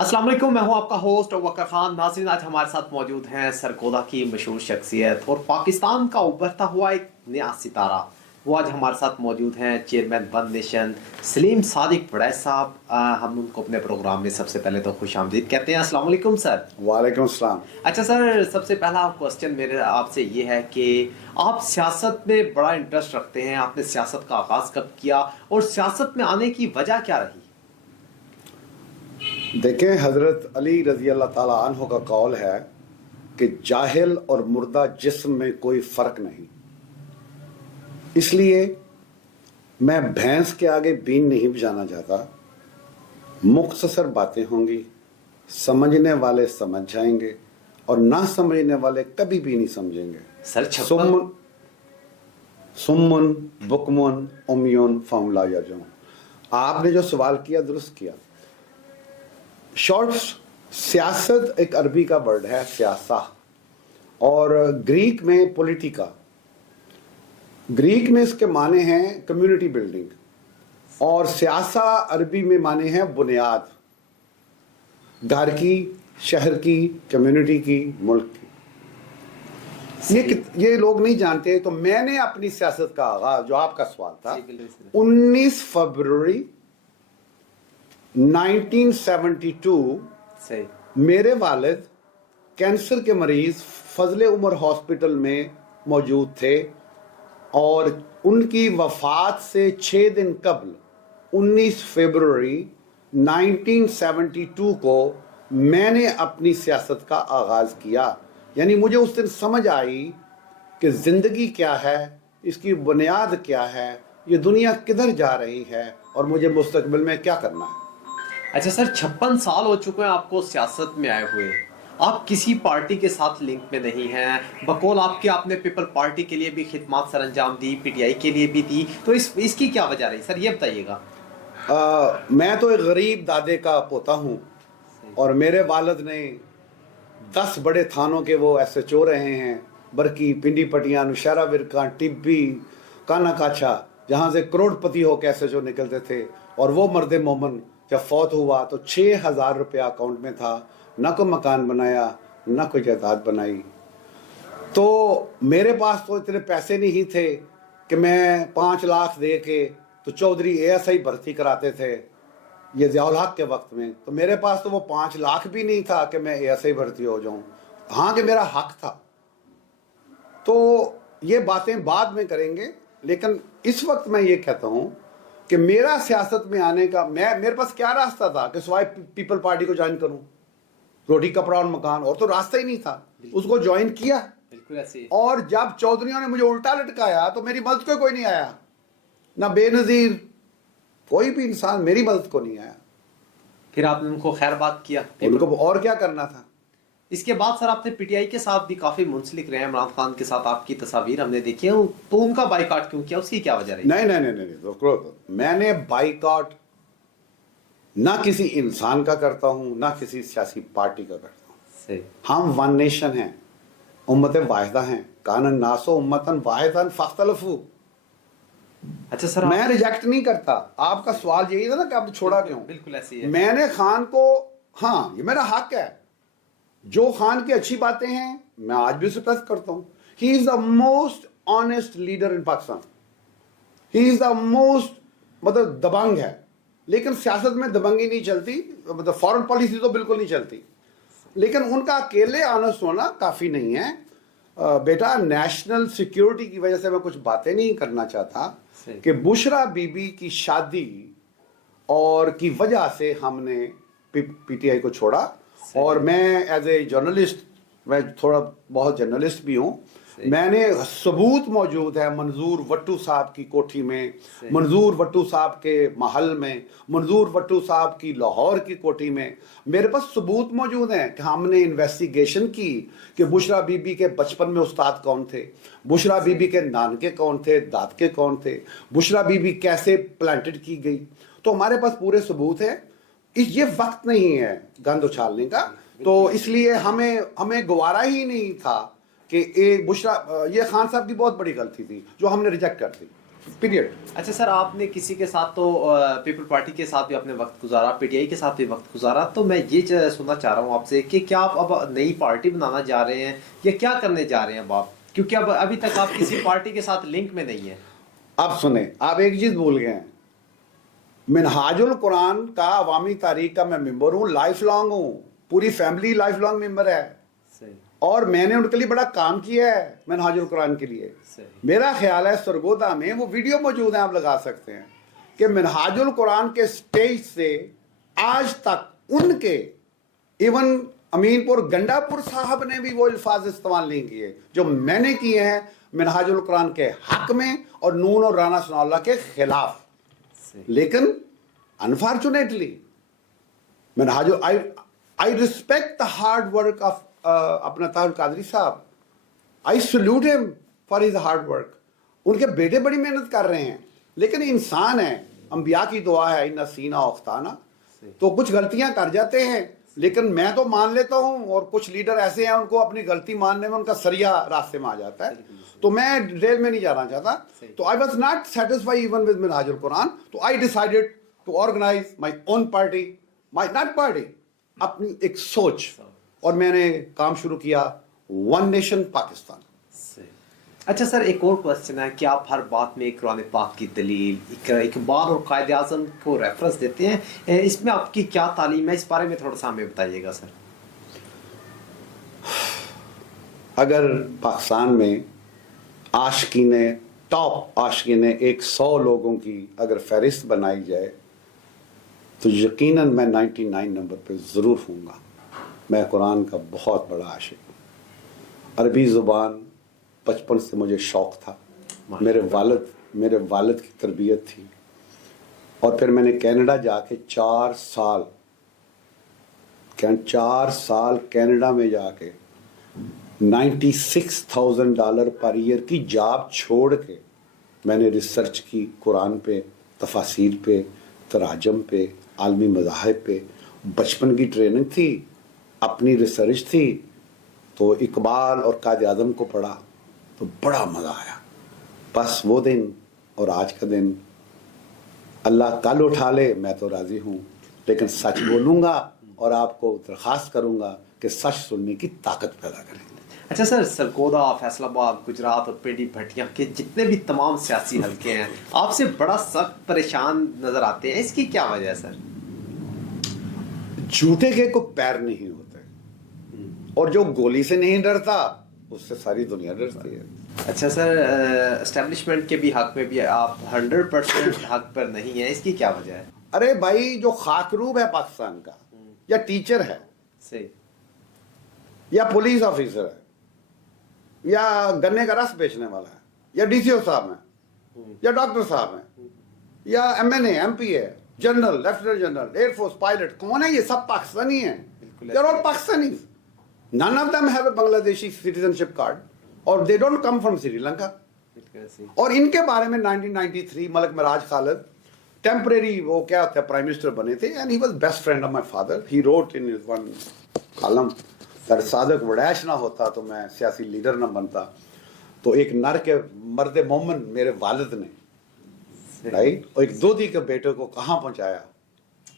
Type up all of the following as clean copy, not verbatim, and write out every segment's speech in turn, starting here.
अस्सलाम वालेकुम, मैं हूं आपका होस्ट वकर खान। नाज़रीन, आज हमारे साथ मौजूद हैं सरगोदा की मशहूर शख्सियत और पाकिस्तान का उभरता हुआ एक नया सितारा। वो आज हमारे साथ मौजूद हैं, chairman one nation Salim Sadiq Waraich साहब। हम उनको अपने प्रोग्राम में सबसे पहले तो खुश आमदीद कहते हैं। अस्सलाम वालेकुम सर। वालेकुम अस्सलाम। अच्छा सर, सबसे पहला क्वेश्चन मेरे आपसे ये है कि आप सियासत में बड़ा इंटरेस्ट रखते हैं, आपने सियासत का आगाज़ कब किया और सियासत में आने की वजह क्या रही? देखें, हज़रत अली रज़ी अल्लाह ताला अन्हो का कौल है कि जाहिल और मुर्दा जिस्म में कोई फ़र्क नहीं। इसलिए मैं भैंस के आगे बीन नहीं बजाना चाहता। मुख्तसर बातें होंगी, समझने वाले समझ जाएंगे और ना समझने वाले कभी भी नहीं समझेंगे। सर सुम्मुन बुकमुन उम्युन फहुम ला यरजून। आपने जो सवाल किया दुरुस्त किया। शॉर्ट सियासत एक अरबी का वर्ड है सियासा, और ग्रीक में पॉलिटिका। ग्रीक में इसके माने हैं कम्युनिटी बिल्डिंग, और सियासा अरबी में माने हैं बुनियाद, घर की, शहर की, कम्युनिटी की, मुल्क की। ये लोग नहीं जानते। तो मैंने अपनी सियासत का आगाज, जो आपका सवाल था, 19 फरवरी 1972 मेरे वालिद कैंसर के मरीज फजले उमर हॉस्पिटल में मौजूद थे, और उनकी वफात से 6 दिन कबल 19 फरवरी 1972 को मैंने अपनी सियासत का आगाज़ किया। यानी मुझे उस दिन समझ आई कि ज़िंदगी क्या है, इसकी बुनियाद क्या है, ये दुनिया किधर जा रही है और मुझे मुस्तकबिल में क्या करना है। अच्छा सर, 56 साल हो चुके हैं आपको सियासत में आए हुए। आप किसी पार्टी के साथ लिंक में नहीं हैं। बकौल आपने पीपल पार्टी के लिए भी खिदमत सर अंजाम दी, पीटीआई के लिए भी दी। तो इसकी क्या वजह रही सर, ये बताइएगा। मैं तो एक गरीब दादे का पोता हूँ, और मेरे वालिद ने 10 बड़े थानों के वो SHO रहे हैं। बरकी, पिंडी पटियां, नौशहरा विरकां, टिब्बी, काना काछा, जहाँ से करोड़पति होकर SHO निकलते थे। और वो मर्द मोमन जब फौत हुआ तो 6,000 रुपया अकाउंट में था, ना कोई मकान बनाया, ना कोई जायदाद बनाई। तो मेरे पास तो इतने पैसे नहीं थे कि मैं 5 लाख दे के, तो चौधरी ASI भर्ती कराते थे ये ज़ियाउल हक के वक्त में। तो मेरे पास तो वो 5 लाख भी नहीं था कि मैं ASI भर्ती हो जाऊं। हाँ कि मेरा हक था। तो ये बातें बाद में करेंगे, लेकिन इस वक्त मैं ये कहता हूँ कि मेरा सियासत में आने का, मेरे पास क्या रास्ता था कि सिवाय पीपल पार्टी को ज्वाइन करूं। रोटी कपड़ा और मकान, और तो रास्ता ही नहीं था। उसको ज्वाइन किया, बिल्कुल ऐसे। और जब चौधरियों ने मुझे उल्टा लटकाया तो मेरी मदद को कोई नहीं आया, ना बेनजीर कोई भी इंसान मेरी मदद को नहीं आया। फिर आपने उनको खैर बात किया? उनको और क्या करना था। इसके बाद सर आपने पीटीआई के साथ भी काफी मुंसलिक रहे हैं। इमरान खान के साथ आपकी तस्वीर हमने देखी है, तो उनका बाइकआउट क्यों किया, उसकी क्या वजह रही? नहीं, तो मैंने बाइकआउट ना किसी इंसान का करता हूं, ना किसी सियासी पार्टी का करता हूं। हम वन नेशन हैं, उम्मत वाहिदा हैं। कानन नासो उम्मतन वाहिदन फख्तलफू। अच्छा सर, मैं रिजेक्ट नहीं करता। आपका सवाल यही था ना कि आपने छोड़ा क्यों। बिल्कुल ऐसी है। मैंने खान को, हाँ ये मेरा हक है, जो खान की अच्छी बातें हैं मैं आज भी उसे प्रेस करता हूं। He is the most honest leader in Pakistan. He is the most, मतलब दबंग है। लेकिन सियासत में दबंगी नहीं चलती, मतलब फॉरेन पॉलिसी तो बिल्कुल नहीं चलती। लेकिन उनका अकेले ऑनेस्ट होना काफी नहीं है। बेटा, नेशनल सिक्योरिटी की वजह से मैं कुछ बातें नहीं करना चाहता कि बुशरा बीबी की शादी और की वजह से हमने पीटीआई को छोड़ा। और मैं एज ए जर्नलिस्ट, मैं थोड़ा बहुत जर्नलिस्ट भी हूँ। मैंने सबूत मौजूद है मंजूर वट्टू साहब की कोठी में, मंजूर वट्टू साहब के महल में, मंजूर वट्टू साहब की लाहौर की कोठी में। मेरे पास सबूत मौजूद हैं कि हमने इन्वेस्टिगेशन की कि बुशरा बीबी के बचपन में उस्ताद कौन थे, बुशरा बीबी के नानके कौन थे, दादके कौन थे, बुशरा बीबी कैसे प्लांटेड की गई। तो हमारे पास पूरे सबूत है। ये वक्त नहीं है गंद उछालने का। तो इसलिए हमें गवारा ही नहीं था कि बुशरा, ये खान साहब की बहुत बड़ी गलती थी जो हमने रिजेक्ट कर दी। period. اچھا سر، آپ نے کسی کے ساتھ تو پیپل پارٹی کے ساتھ بھی اپنے وقت گزارا، پی ٹی آئی کے ساتھ بھی وقت گزارا، تو میں یہ سننا چاہ رہا ہوں آپ سے کہ کیا آپ اب نئی پارٹی بنانا جا رہے ہیں یا کیا کرنے جا رہے ہیں اب آپ، کیونکہ اب ابھی تک آپ کسی پارٹی کے ساتھ لنک میں نہیں ہیں. آپ سنیں، آپ ایک چیز بھول گئے ہیں، منہاج القرآن کا عوامی تاریخ کا میں ممبر ہوں، لائف لانگ ہوں، پوری فیملی لائف لانگ ممبر ہے، صحیح اور میں نے ان کے لیے بڑا کام کیا ہے منہاج القرآن کے لیے. صحیح. میرا خیال ہے سرگودا میں وہ ویڈیو موجود ہیں، آپ لگا سکتے ہیں، کہ منہاج القرآن کے سٹیج سے آج تک ان کے ایون امین پور گنڈا پور صاحب نے بھی وہ الفاظ استعمال نہیں کیے جو میں نے کیے ہیں منہاج القرآن کے حق میں اور نون اور رانا ثناء اللہ کے خلاف. لیکن unfortunately Minhaj I respect the hard work of اپنا طاہر القادری صاحب. I salute him for his hard work. ان کے بیٹے بڑی محنت کر رہے ہیں، لیکن انسان ہے، انبیاء کی دعا ہے ان سینا اختانا، تو کچھ غلطیاں کر جاتے ہیں، لیکن میں تو مان لیتا ہوں، اور کچھ لیڈر ایسے ہیں ان کو اپنی غلطی ماننے میں ان کا سریا راستے میں آ جاتا ہے، تو میں ڈیٹیل میں نہیں جانا چاہتا. تو I was not satisfied even with منہاج القرآن، تو I decided to organize my own party, not party، اپنی ایک سوچ، اور میں نے کام شروع کیا ون نیشن پاکستان. اچھا سر، ایک اور کوشچن ہے کہ آپ ہر بات میں قرآن پاک کی دلیل، اقبال اور قائد اعظم کو ریفرنس دیتے ہیں، اس میں آپ کی کیا تعلیم ہے، اس بارے میں تھوڑا سا ہمیں بتائیے گا سر. اگر پاکستان میں عاشقین ٹاپ عاشقین 100 لوگوں کی اگر فہرست بنائی جائے تو یقیناً میں 99 نمبر پہ ضرور ہوں گا. میں قرآن کا بہت بڑا عاشق ہوں. عربی زبان بچپن سے مجھے شوق تھا، میرے والد کی تربیت تھی، اور پھر میں نے کینیڈا جا کے 4 سال کینیڈا میں جا کے $96,000 پر ایئر کی جاب چھوڑ کے میں نے ریسرچ کی قرآن پہ، تفاسیر پہ، تراجم پہ، عالمی مذاہب پہ. بچپن کی ٹریننگ تھی، اپنی ریسرچ تھی، تو اقبال اور قائد اعظم کو پڑھا تو بڑا مزہ آیا. بس وہ دن اور آج کا دن اللہ کل اٹھا لے میں تو راضی ہوں، لیکن سچ بولوں گا اور آپ کو درخواست کروں گا کہ سچ سننے کی طاقت پیدا کریں. اچھا سر، سرگودا، فیصل آباد، گجرات اور پنڈی بھٹیاں کے جتنے بھی تمام سیاسی حلقے ہیں آپ سے بڑا سخت پریشان نظر آتے ہیں، اس کی کیا وجہ ہے سر؟ جھوٹے کے کو پیر نہیں ہوتے، اور جو گولی سے نہیں ڈرتا اس سے ساری دنیا ڈرتی ہے. اچھا سر، اسٹیبلشمنٹ کے بھی حق میں بھی آپ 100% حق پر نہیں ہیں، اس کی کیا وجہ ہے؟ ارے بھائی، جو خاکروب ہے پاکستان کا، یا ٹیچر ہے، صحیح، یا پولیس آفیسر ہے، یا گنے کا رس بیچنے والا ہے، یا ڈی سی او صاحب ہیں، یا ڈاکٹر صاحب ہیں، یا ایم این اے، ایم پی ہے، general, lieutenant general, air force pilot, کون ہے؟ یہ سب پاکستانی ہیں. They are all Pakistanis. None of them have a Bangladeshi citizenship card, or they don't come from Sri Lanka. اور ان کے بارے میں 1993 ملک مراج خالد ٹیمپریری وہ کیا ہوتا ہے پرائم منسٹر بنے تھے، and he was best friend of my father. He wrote in his one column that صادق وڈیش نہ ہوتا تو میں سیاسی لیڈر نہ بنتا. تو ایک نر کے مرد مومن میرے والد نے، رائٹ، اور ایک دودھی کے بیٹے کو کہاں پہنچایا.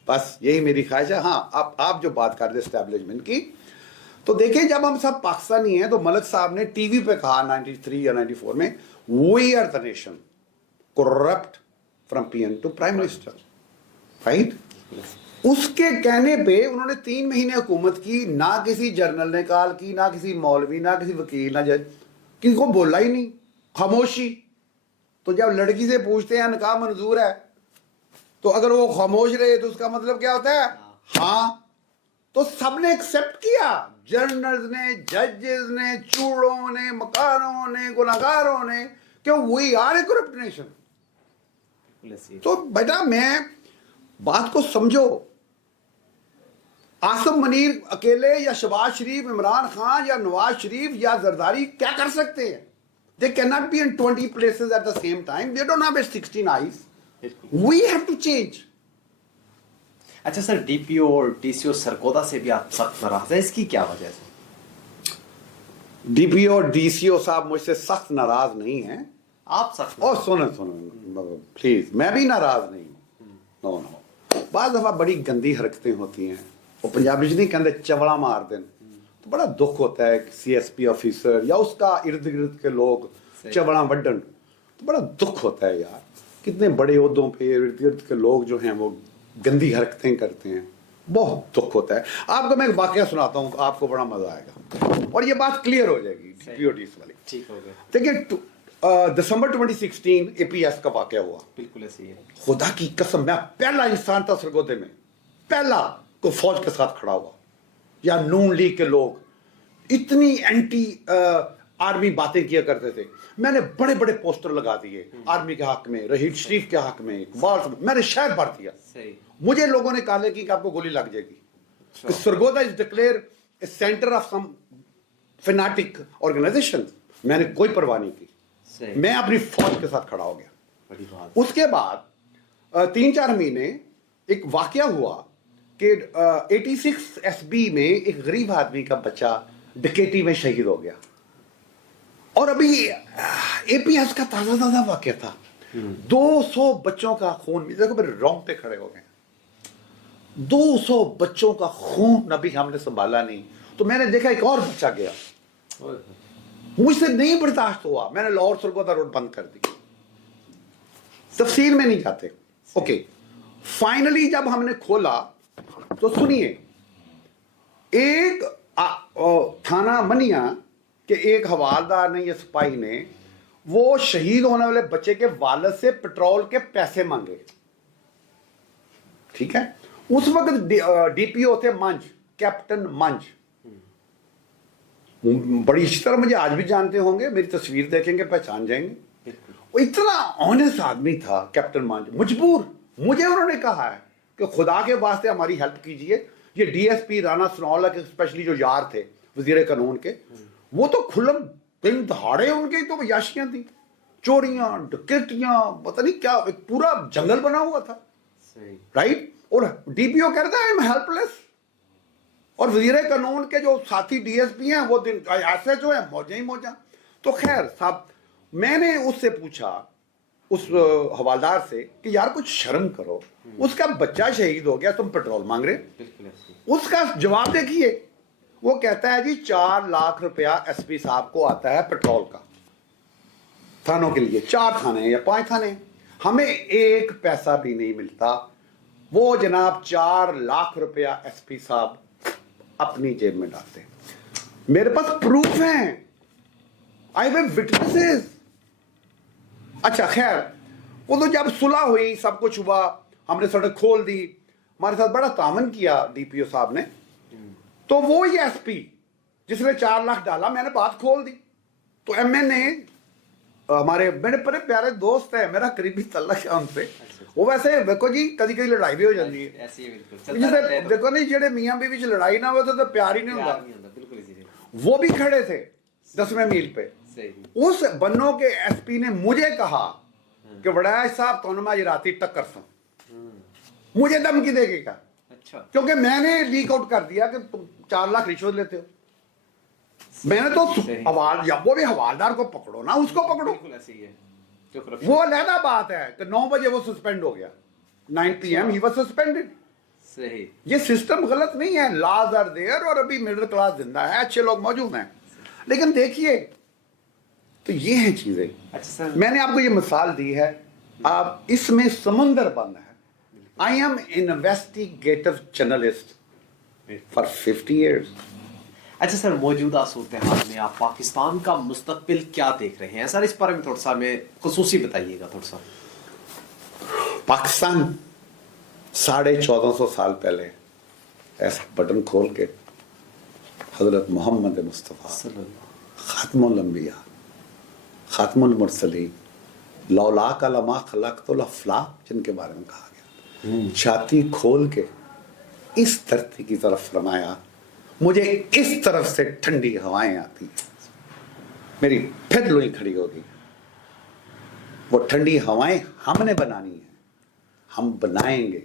بس یہی میری خواہش ہے. ہاں، آپ جو بات کر دیں اسٹیبلشمنٹ کی، تو دیکھیں جب ہم سب پاکستانی ہیں تو ملک صاحب نے ٹی وی پہ کہا 93 یا 94 میں، we are the nation corrupt from P M to prime minister, right. اس کے کہنے پہ انہوں نے 3 مہینے حکومت کی، نہ کسی جرنل نے کال کی، نہ کسی مولوی، نہ کسی وکیل، نہ جج، کسی کو بولا ہی نہیں، خاموشی. تو جب لڑکی سے پوچھتے ہیں نکاح منظور ہے، تو اگر وہ خاموش رہے تو اس کا مطلب کیا ہوتا ہے؟ ہاں. تو سب نے ایکسپٹ کیا، جرنلز نے، ججز نے، چوڑوں نے، مکاروں نے، گناہگاروں نے، کہ we are a corrupt nation. تو بیٹا میں بات کو سمجھو. آصف منیر اکیلے یا شہباز شریف، عمران خان یا نواز شریف یا زرداری کیا کر سکتے ہیں؟ They cannot be in 20 places at the same time. They don't have 16 eyes. We have to change. اچھا سر، ڈی پی او اور ڈی سی او سرگودا سے بھی آپ سخت ناراض ہیں، اس کی کیا وجہ ہے؟ ڈی پی او اور ڈی سی او صاحب مجھ سے سخت ناراض نہیں ہیں، आप सच में और सुनो प्लीज, मैं भी नाराज नहीं हूँ, नो नो। बाज़ दफा बड़ी गंदी हरकतें होती हैं, वो पंजाबी च नहीं कहते चवड़ा मार दें, तो बड़ा दुख होता है कि CSP ऑफिसर या उसका इर्द गिर्द के लोग चवड़ा वड्डन, तो बड़ा दुख होता है यार। कितने बड़े ओहदों पे इर्द गिर्द के लोग जो हैं वो गंदी हरकतें करते हैं, बहुत दुख होता है। आपको मैं एक वाकया सुनाता हूँ, आपको बड़ा मजा आएगा और ये बात क्लियर हो जाएगी DPOTs वाली। ठीक हो गया। देखिए दिसंबर 2016 APS का वाकया हुआ, बिल्कुल ऐसी है। खुदा की कसम मैं पहला इंसान था सरगोदे में, पहला को फौज के साथ खड़ा हुआ, या नून लीग के लोग इतनी एंटी आर्मी बातें किया करते थे। मैंने बड़े बड़े पोस्टर लगा दिए आर्मी के हक में, रहीद शरीफ के हक में, इकबाल, मैंने शहर भर दिया। सही। मुझे लोगों ने कहा कि आपको गोली लग जाएगी, कि Sargodha is declared a centre of some fanatic organisation. मैंने कोई परवाह नहीं की, सही। मैं अपनी फौज के साथ खड़ा हो गया। बड़ी बात। उसके बाद 3-4 महीने एक वाकया हुआ कि 86 SB में एक गरीब आदमी का बच्चा डकैती में शहीद हो गया, और अभी APS का ताजा ताजा वाकया था। 200 बच्चों का खून, देखो मेरे रोंगटे खड़े हो गए। 200 बच्चों का खून अभी हमने संभाला नहीं, तो मैंने देखा एक और बच्चा गया, मुझसे नहीं बर्दाश्त हुआ, मैंने लाहौर सरगोदा रोड बंद कर दी। तफसील में नहीं जाते, ओके। फाइनली जब हमने खोला तो सुनिए, एक थाना मनिया के एक हवालदार ने, ये सिपाही ने, वो शहीद होने वाले बच्चे के वालिद से पेट्रोल के पैसे मांगे, ठीक है। उस वक्त DPO थे मंच, कैप्टन मंच, बड़ी अच्छी तरह मुझे आज भी जानते होंगे, मेरी तस्वीर देखेंगे पहचान जाएंगे। वो इतना ऑनेस्ट आदमी था कैप्टन मंच, मजबूर। मुझे उन्होंने कहा है कि खुदा के वास्ते हमारी हेल्प कीजिए। ये DSP राणा सनौला के स्पेशली जो यार थे वजीर कानून के, वो तो खुल्लम दिन दहाड़े उनके तो याशियां थी, चोरियां, डकैतियां, पता नहीं क्या, एक पूरा जंगल बना हुआ था, राइट। और DPO कहता है आई एम हेल्पलेस, और वजीर कानून के जो साथी DSP हैं वो दिन SHO है, मौजा ही मौजा। तो खैर साहब, मैंने उससे पूछा, उस हवालदार से, कि यार कुछ शर्म करो, उसका बच्चा शहीद हो गया, तुम पेट्रोल मांग रहे। उसका जवाब देखिए, वो कहता है जी 4 लाख रुपया SP साहब को आता है पेट्रोल का, थानों के लिए 4 थाने या 5 थाने, हमें 1 पैसा भी नहीं मिलता। वो जनाब 4 लाख रुपया SP साहब अपनी जेब में डालते हैं। मेरे पास प्रूफ हैं, आई हैव विटनेसेस। अच्छा खैर, वो तो जब सुलह हुई, सब कुछ हुआ, हमने सड़क खोल दी, हमारे साथ बड़ा तामन किया DPO साहब ने। तो वो ये SP जिसने 4 लाख डाला, मैंने बात खोल दी। तो MNA हमारे बड़े बड़े प्यारे दोस्त है, मेरा करीबी तल्लक है उनसे। वो वैसे देखो जी, कभी कभी लड़ाई भी हो जाती है, जिसे देखो नहीं, जेड़े मियां बीवी च लड़ाई ना हो तो प्यार ही नहीं होता। वो भी खड़े थे 10वें मील पे। उस बन्नों के SP ने मुझे कहा कि वड़ाया साहब तो मैं राती टक्कर सा, मुझे धमकी देगी क्या? अच्छा, क्योंकि मैंने लीक आउट कर दिया कि तुम 4 लाख रिश्वत लेते हो। मैंने तो वो भी हवालदार को पकड़ो ना, उसको पकड़ो, वो अलहदा बात है कि 9 बजे वो सस्पेंड हो गया, 9 PM ही वाज सस्पेंडेड। सही, ये सिस्टम गलत नहीं है, लॉज आर देयर, और अभी मिडिल क्लास जिंदा है, अच्छे लोग मौजूद हैं। लेकिन देखिए, तो ये हैं चीजें। अच्छा सर, मैंने आपको ये मिसाल दी है, आप इसमें समुंदर बंद है। I am investigative journalist for 50 years। अच्छा सर, मौजूदा सूरत हाल में आप पाकिस्तान का मुस्तकबिल क्या देख रहे हैं सर? इस बारे में थोड़ा सा हमें खुसूसी बताइएगा थोड़ा सा। पाकिस्तान 1450 साल पहले ऐसा बटन खोल के हजरत मोहम्मद मुस्तफ़ा खातमुल अंबिया, खातमुल मुरसलीन, लौलाक लमा खलक़तुल अफ़लाक, जिनके बारे में कहा गया, छाती खोल के इस धरती की तरफ फरमाया, मुझे इस तरफ से ठंडी हवाएं आती हैं, मेरी फिर लोई खड़ी होगी। वो ठंडी हवाएं हमने बनानी है, हम बनाएंगे।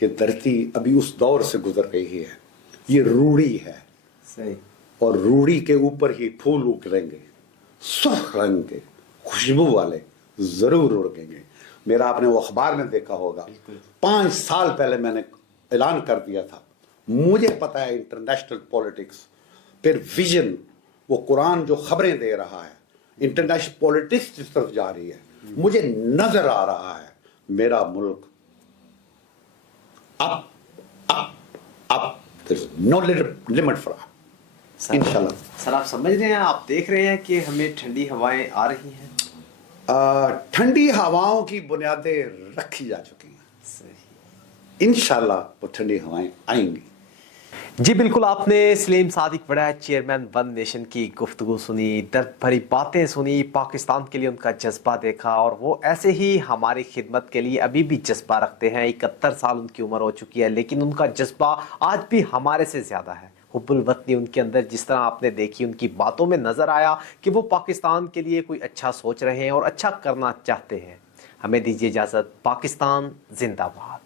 ये धरती अभी उस दौर से गुजर रही है, ये रूढ़ी है। सही। और रूढ़ी के ऊपर ही फूल उगलेंगे, सुर्ख रंग के, खुशबू वाले जरूर उड़ेंगे। मेरा आपने वो अखबार में देखा होगा, 5 साल पहले मैंने ऐलान कर दिया था, मुझे पता है इंटरनेशनल पॉलिटिक्स फिर विजन, वो कुरान जो खबरें दे रहा है, इंटरनेशनल पॉलिटिक्स जिस तरफ जा रही है, मुझे नजर आ रहा है मेरा मुल्क up up up, no limit for इंशाल्लाह। सर आप समझ रहे हैं, आप देख रहे हैं कि हमें ठंडी हवाएं आ रही हैं। ठंडी हवाओं की बुनियादें रखी जा चुकी हैं, सही। इंशाल्लाह वो ठंडी हवाएं आएंगी। जी बिल्कुल, आपने सलीम सादिक बड़ा चेयरमैन वन नेशन की गुफ्तगू सुनी, दर्द भरी बातें सुनी, पाकिस्तान के लिए उनका जज्बा देखा, और वो ऐसे ही हमारी खिदमत के लिए अभी भी जज्बा रखते हैं। 71 साल उनकी उम्र हो चुकी है, लेकिन उनका जज्बा आज भी हमारे से ज़्यादा है। हुब्बुल वतनी उनके अंदर जिस तरह आपने देखी, उनकी बातों में नज़र आया कि वो पाकिस्तान के लिए कोई अच्छा सोच रहे हैं और अच्छा करना चाहते हैं। हमें दीजिए इजाज़त। पाकिस्तान जिंदाबाद।